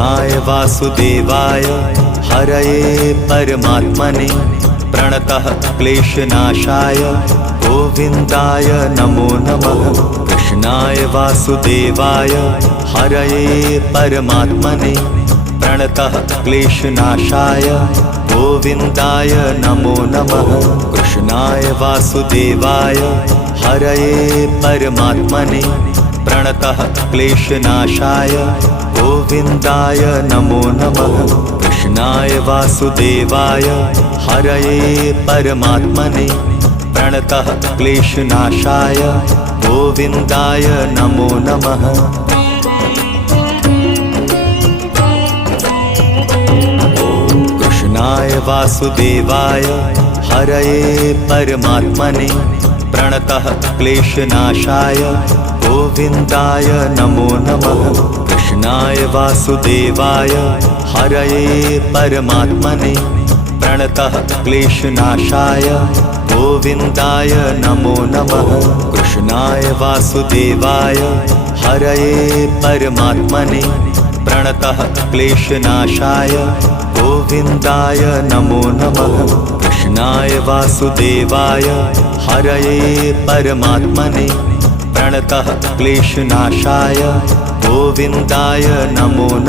वासुदेवाय हरये परमात्मने प्रणतः क्लेशनाशाय गोविन्दाय नमो नमः। कृष्णाय वासुदेवाय हरये परमात्मने प्रणतः क्लेशनाशाय गोविन्दाय नमो नमः। कृष्णाय वासुदेवाय हरये परमात्मने प्रणतः क्लेशनाशाय गोविन्दाय नमो नमः। कृष्णाय वासुदेवाय हरये परमात्मने प्रणतः क्लेशनाशाय गोविन्दाय नमो नमः। कृष्णाय वासुदेवाय हरये परमात्मने प्रणतः क्लेशनाशाय गोविन्दाय नमो नमः। कृष्णाय वासुदेवाय हरये परमात्मने प्रणतः क्लेशनाशाय गोविन्दाय नमो नमः। कृष्णाय वासुदेवाय हरये परमात्मने प्रणतः क्लेशनाशाय गोविन्दाय नमो नमः। कृष्णाय वासुदेवाय हरये परमात्मने प्रणतः क्लेशनाशाय गोविन्दाय नमो नमः।